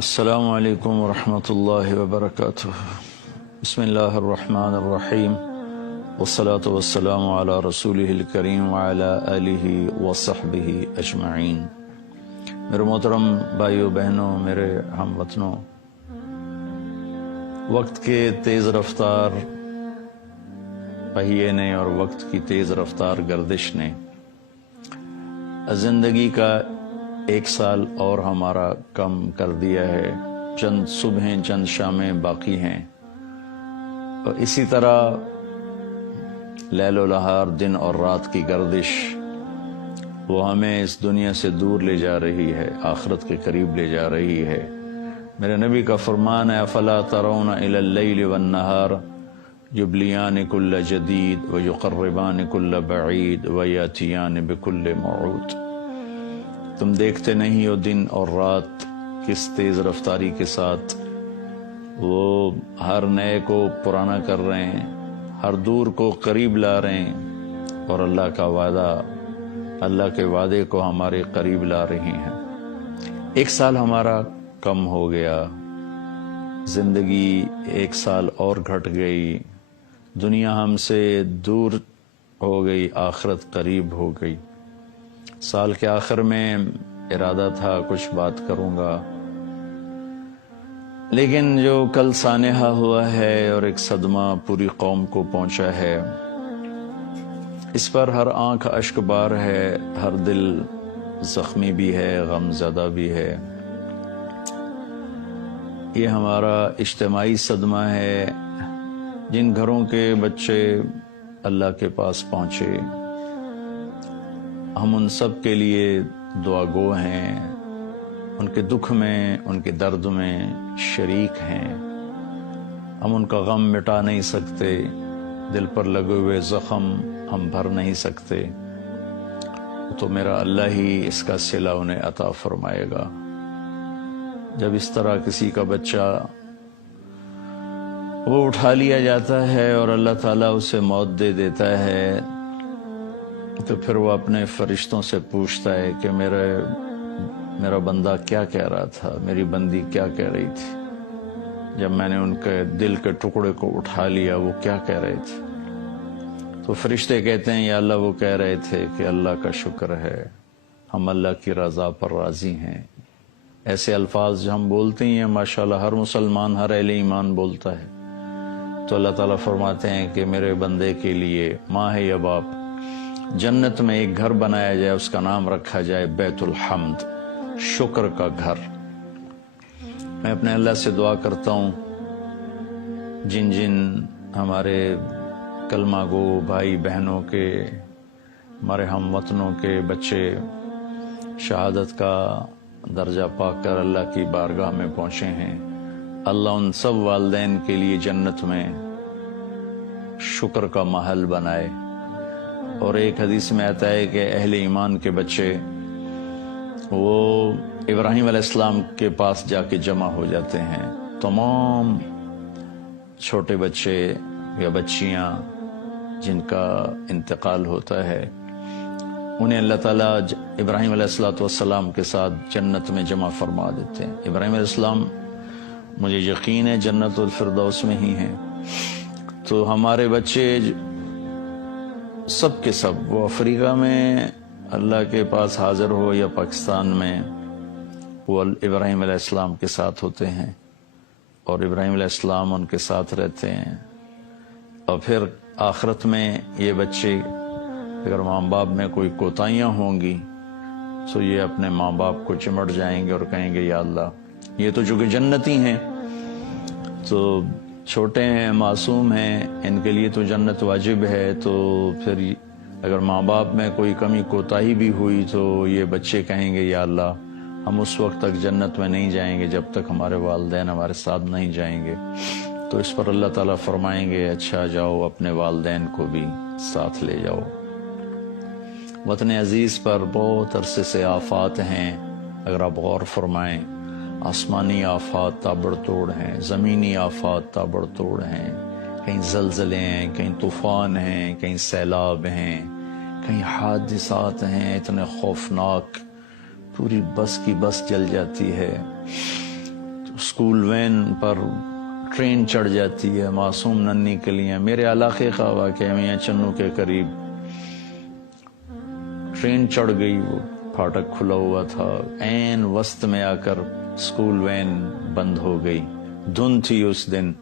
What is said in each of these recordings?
السلام علیکم ورحمۃ اللہ وبرکاتہ۔ بسم اللہ الرحمن الرحیم، والصلاة والسلام علی رسولہ الکریم وعلی آلہ وصحبہ اجمعین۔ میرے محترم بھائیو بہنوں، میرے ہم وطنوں، وقت کے تیز رفتار پہیے نے اور وقت کی تیز رفتار گردش نے زندگی کا 1 سال اور ہمارا کم کر دیا ہے۔ چند صبحیں چند شامیں باقی ہیں، اور اسی طرح لیل و نہار، دن اور رات کی گردش وہ ہمیں اس دنیا سے دور لے جا رہی ہے، آخرت کے قریب لے جا رہی ہے۔ میرے نبی کا فرمان ہے، افلا ترون الی اللیل والنہار یبلیان کل جدید ویقربان کل بعید ویاتیان بکل موعود۔ تم دیکھتے نہیں ہو دن اور رات کس تیز رفتاری کے ساتھ وہ ہر نئے کو پرانا کر رہے ہیں، ہر دور کو قریب لا رہے ہیں، اور اللہ کا وعدہ، اللہ کے وعدے کو ہمارے قریب لا رہی ہیں۔ 1 سال ہمارا کم ہو گیا، زندگی 1 سال اور گھٹ گئی، دنیا ہم سے دور ہو گئی، آخرت قریب ہو گئی۔ سال کے آخر میں ارادہ تھا کچھ بات کروں گا، لیکن جو کل سانحہ ہوا ہے اور ایک صدمہ پوری قوم کو پہنچا ہے، اس پر ہر آنکھ اشک بار ہے، ہر دل زخمی بھی ہے، غم زدہ بھی ہے۔ یہ ہمارا اجتماعی صدمہ ہے۔ جن گھروں کے بچے اللہ کے پاس پہنچے، ہم ان سب کے لیے دعا گو ہیں، ان کے دکھ میں، ان کے درد میں شریک ہیں۔ ہم ان کا غم مٹا نہیں سکتے، دل پر لگے ہوئے زخم ہم بھر نہیں سکتے، تو میرا اللہ ہی اس کا صلہ انہیں عطا فرمائے گا۔ جب اس طرح کسی کا بچہ وہ اٹھا لیا جاتا ہے اور اللہ تعالیٰ اسے موت دے دیتا ہے، تو پھر وہ اپنے فرشتوں سے پوچھتا ہے کہ میرا بندہ کیا کہہ رہا تھا، میری بندی کیا کہہ رہی تھی جب میں نے ان کے دل کے ٹکڑے کو اٹھا لیا، وہ کیا کہہ رہے تھے؟ تو فرشتے کہتے ہیں، یا اللہ وہ کہہ رہے تھے کہ اللہ کا شکر ہے، ہم اللہ کی رضا پر راضی ہیں۔ ایسے الفاظ جو ہم بولتے ہیں ماشاءاللہ ہر مسلمان، ہر اہل ایمان بولتا ہے، تو اللہ تعالیٰ فرماتے ہیں کہ میرے بندے کے لیے ماں ہے یا باپ، جنت میں ایک گھر بنایا جائے، اس کا نام رکھا جائے بیت الحمد، شکر کا گھر۔ میں اپنے اللہ سے دعا کرتا ہوں، جن جن ہمارے کلمہ گو بھائی بہنوں کے، ہمارے ہم وطنوں کے بچے شہادت کا درجہ پا کر اللہ کی بارگاہ میں پہنچے ہیں، اللہ ان سب والدین کے لیے جنت میں شکر کا محل بنائے۔ اور ایک حدیث میں آتا ہے کہ اہل ایمان کے بچے وہ ابراہیم علیہ السلام کے پاس جا کے جمع ہو جاتے ہیں۔ تمام چھوٹے بچے یا بچیاں جن کا انتقال ہوتا ہے، انہیں اللہ تعالیٰ ابراہیم علیہ السلام کے ساتھ جنت میں جمع فرما دیتے ہیں۔ ابراہیم علیہ السلام مجھے یقین ہے جنت الفردوس میں ہی ہیں۔ تو ہمارے بچے سب کے سب، وہ افریقہ میں اللہ کے پاس حاضر ہو یا پاکستان میں، وہ ابراہیم علیہ السلام کے ساتھ ہوتے ہیں، اور ابراہیم علیہ السلام ان کے ساتھ رہتے ہیں۔ اور پھر آخرت میں یہ بچے، اگر ماں باپ میں کوئی کوتاہیاں ہوں گی تو یہ اپنے ماں باپ کو چمٹ جائیں گے اور کہیں گے، یا اللہ یہ تو چونکہ جنتی ہیں، تو چھوٹے ہیں، معصوم ہیں، ان کے لیے تو جنت واجب ہے، تو پھر اگر ماں باپ میں کوئی کمی کوتاہی بھی ہوئی تو یہ بچے کہیں گے، یا اللہ ہم اس وقت تک جنت میں نہیں جائیں گے جب تک ہمارے والدین ہمارے ساتھ نہیں جائیں گے۔ تو اس پر اللہ تعالیٰ فرمائیں گے، اچھا جاؤ اپنے والدین کو بھی ساتھ لے جاؤ۔ وطن عزیز پر بہت عرصے سے آفات ہیں، اگر آپ غور فرمائیں، آسمانی آفات تابڑ توڑ ہیں، زمینی آفات تابڑ توڑ ہیں، کہیں زلزلے ہیں، کہیں طوفان ہیں، کہیں سیلاب ہیں، کہیں حادثات ہیں اتنے خوفناک، پوری بس کی بس جل جاتی ہے۔ اسکول وین پر ٹرین چڑھ جاتی ہے معصوم ننھی کے لیے. میرے علاقے کا واقعہ میاں چنو کے قریب ٹرین چڑھ گئی, وہ پھاٹک کھلا ہوا تھا, عین وسط میں آ کر اسکول وین بند ہو گئی. دھند تھی اس دن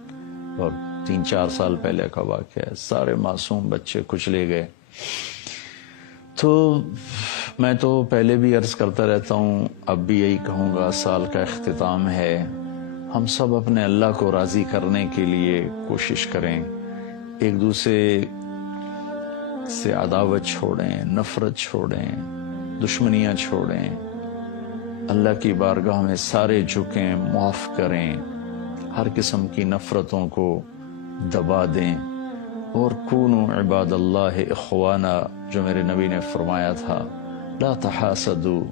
اور 3-4 سال پہلے کا واقعہ ہے. سارے معصوم بچے کچلے گئے. تو میں تو پہلے بھی عرض کرتا رہتا ہوں, اب بھی یہی کہوں گا, سال کا اختتام ہے, ہم سب اپنے اللہ کو راضی کرنے کے لیے کوشش کریں. ایک دوسرے سے عداوت چھوڑیں, نفرت چھوڑیں, دشمنیاں چھوڑیں. اللہ کی بارگاہ میں سارے جھکیں, معاف کریں, ہر قسم کی نفرتوں کو دبا دیں. اور کونوا عباد اللہ اخوانا, جو میرے نبی نے فرمایا تھا, لا تحاسدوا,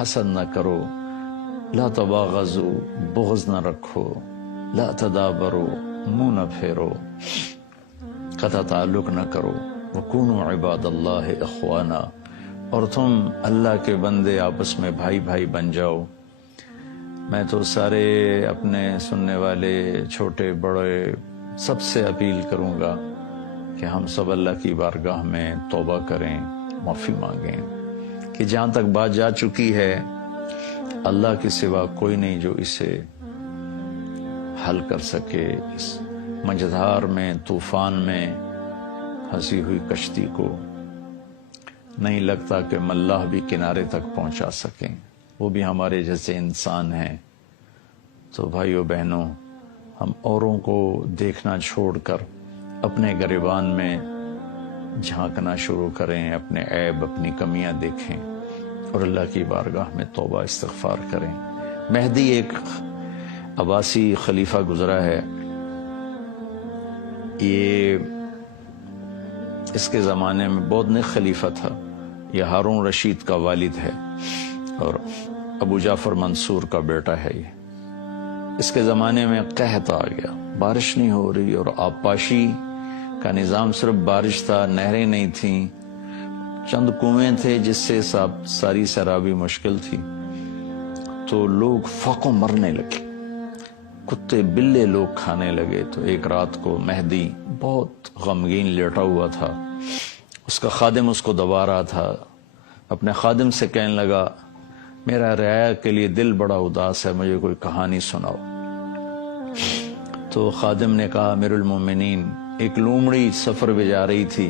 حسد نہ کرو, لا تباغضوا, بغض نہ رکھو, لا تدابروا, منہ نہ پھیرو, قطع تعلق نہ کرو. وکونوا عباد اللہ اخوانا, اور تم اللہ کے بندے آپس میں بھائی بھائی بن جاؤ. میں تو سارے اپنے سننے والے چھوٹے بڑے سب سے اپیل کروں گا کہ ہم سب اللہ کی بارگاہ میں توبہ کریں, معافی مانگیں, کہ جہاں تک بات جا چکی ہے اللہ کے سوا کوئی نہیں جو اسے حل کر سکے. اس مجدھار میں, طوفان میں پھنسی ہوئی کشتی کو نہیں لگتا کہ ملاح بھی کنارے تک پہنچا سکیں, وہ بھی ہمارے جیسے انسان ہیں. تو بھائیو بہنوں, ہم اوروں کو دیکھنا چھوڑ کر اپنے گریبان میں جھانکنا شروع کریں, اپنے عیب اپنی کمیاں دیکھیں اور اللہ کی بارگاہ میں توبہ استغفار کریں. مہدی ایک عباسی خلیفہ گزرا ہے, یہ اس کے زمانے میں بہت نیک خلیفہ تھا. یہ ہارون رشید کا والد ہے اور ابو جعفر منصور کا بیٹا ہے. یہ اس کے زمانے میں قحط آ گیا, بارش نہیں ہو رہی, اور آبپاشی کا نظام صرف بارش تھا, نہریں نہیں تھیں, چند کنویں تھے جس سے ساری سرابی مشکل تھی. تو لوگ فاقوں مرنے لگے, کتے بلے لوگ کھانے لگے. تو ایک رات کو مہدی بہت غمگین لیٹا ہوا تھا, اس کا خادم اس کو دبا رہا تھا. اپنے خادم سے کہنے لگا, میرا رعایا کے لیے دل بڑا اداس ہے, مجھے کوئی کہانی سناؤ. تو خادم نے کہا, امیر المومنین, ایک لومڑی سفر پہ جا رہی تھی,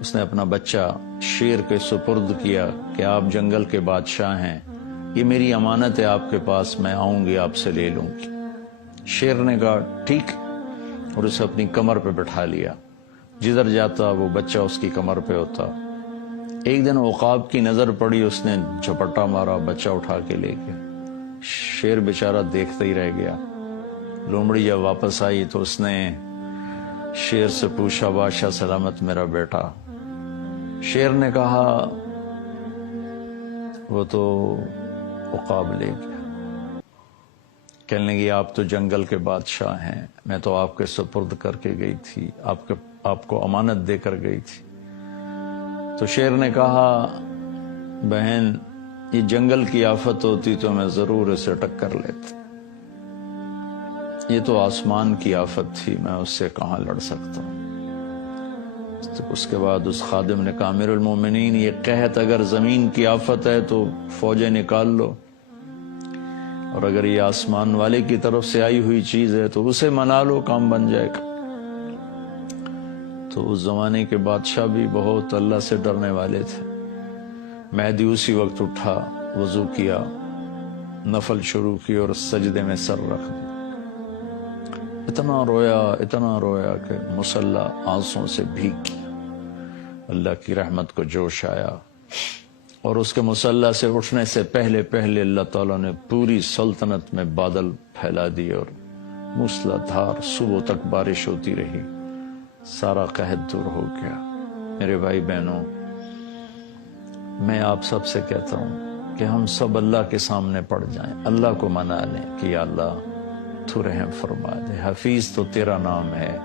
اس نے اپنا بچہ شیر کے سپرد کیا کہ آپ جنگل کے بادشاہ ہیں, یہ میری امانت ہے آپ کے پاس, میں آؤں گی آپ سے لے لوں گی. شیر نے کہا ٹھیک, اور اسے اپنی کمر پہ بٹھا لیا. جدھر جاتا وہ بچہ اس کی کمر پہ ہوتا. ایک دن عقاب کی نظر پڑی, اس نے جھپٹا مارا, بچہ اٹھا کے لے گیا. شیر بیچارہ دیکھتا ہی رہ گیا. لومڑی جب واپس آئی تو اس نے شیر سے پوچھا, بادشاہ سلامت میرا بیٹا. شیر نے کہا, وہ تو عقاب لے گیا. کہنے لگی, آپ تو جنگل کے بادشاہ ہیں, میں تو آپ کے سپرد کر کے گئی تھی, آپ کو امانت دے کر گئی تھی. تو شیر نے کہا, بہن یہ جنگل کی آفت ہوتی تو میں ضرور اسے ٹکر لیتا, یہ تو آسمان کی آفت تھی, میں اس سے کہاں لڑ سکتا ہوں. اس کے بعد اس خادم نے کہا, امیر المومنین, یہ قحط اگر زمین کی آفت ہے تو فوجیں نکال لو, اور اگر یہ آسمان والے کی طرف سے آئی ہوئی چیز ہے تو اسے منا لو, کام بن جائے گا. تو اس زمانے کے بادشاہ بھی بہت اللہ سے ڈرنے والے تھے. مہدی اسی وقت اٹھا, وضو کیا, نفل شروع کی اور سجدے میں سر رکھ دیا. اتنا رویا کہ مصلی آنسوں سے بھیگ گیا. اللہ کی رحمت کو جوش آیا, اور اس کے مصلی سے اٹھنے سے پہلے اللہ تعالیٰ نے پوری سلطنت میں بادل پھیلا دیے, اور موسلا دھار صبح تک بارش ہوتی رہی. سارا قحط دور ہو گیا. میرے بھائی بہنوں, میں آپ سب سے کہتا ہوں کہ ہم سب اللہ کے سامنے پڑ جائیں, اللہ کو منا لیں کہ یا اللہ تو رحم فرما دے. حفیظ تو تیرا نام ہے,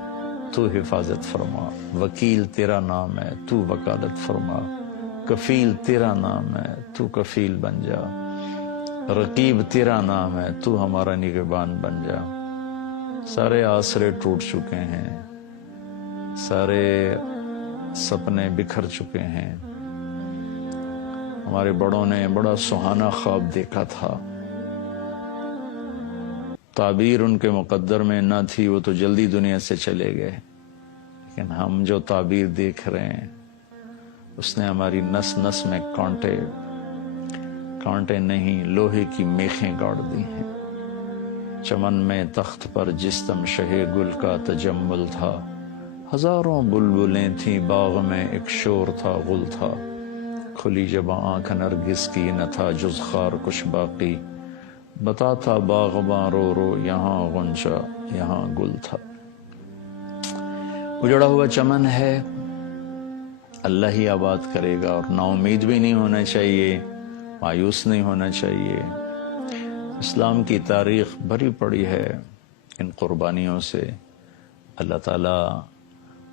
تو حفاظت فرما. وکیل تیرا نام ہے, تو وکالت فرما. کفیل تیرا نام ہے, تو کفیل بن جا. رقیب تیرا نام ہے، تو ہمارا نگہبان بن جا۔ سارے آسرے ٹوٹ چکے ہیں، سارے سپنے بکھر چکے ہیں۔ ہمارے بڑوں نے بڑا سہانا خواب دیکھا تھا، تعبیر ان کے مقدر میں نہ تھی، وہ تو جلدی دنیا سے چلے گئے، لیکن ہم جو تعبیر دیکھ رہے ہیں اس نے ہماری نس نس میں کانٹے نہیں لوہے کی میخیں گاڑ دی ہیں۔ چمن میں تخت پر جستم شہ گل کا تجمل تھا، ہزاروں بلبلیں تھیں باغ میں، ایک شور تھا غل تھا، کھلی جب آنکھ نرگس کی نہ تھا جز خار کچھ باقی، بتاتا باغباں رو رو یہاں غنچہ یہاں گل تھا۔ اجڑا ہوا چمن ہے، اللہ ہی آباد کرے گا، اور نا امید بھی نہیں ہونا چاہیے، مایوس نہیں ہونا چاہیے۔ اسلام کی تاریخ بھری پڑی ہے ان قربانیوں سے۔ اللہ تعالیٰ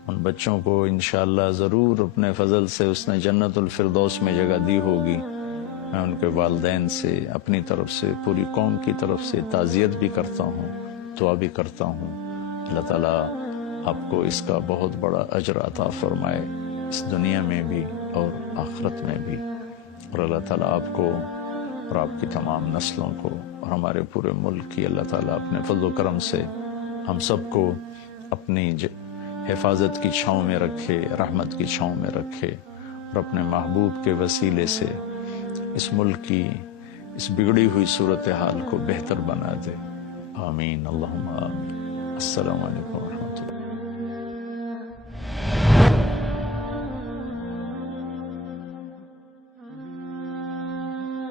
ان بچوں کو انشاءاللہ ضرور اپنے فضل سے اس نے جنت الفردوس میں جگہ دی ہوگی۔ میں ان کے والدین سے، اپنی طرف سے، پوری قوم کی طرف سے تعزیت بھی کرتا ہوں، دعا بھی کرتا ہوں۔ اللہ تعالیٰ آپ کو اس کا بہت بڑا اجر عطا فرمائے، اس دنیا میں بھی اور آخرت میں بھی، اور اللہ تعالیٰ آپ کو اور آپ کی تمام نسلوں کو اور ہمارے پورے ملک کی اللہ تعالیٰ اپنے فضل و کرم سے ہم سب کو اپنی حفاظت کی چھاؤں میں رکھے، رحمت کی چھاؤں میں رکھے، اور اپنے محبوب کے وسیلے سے اس ملک کی اس بگڑی ہوئی صورتحال کو بہتر بنا دے۔ آمین، اللہم آمین۔ السلام علیکم۔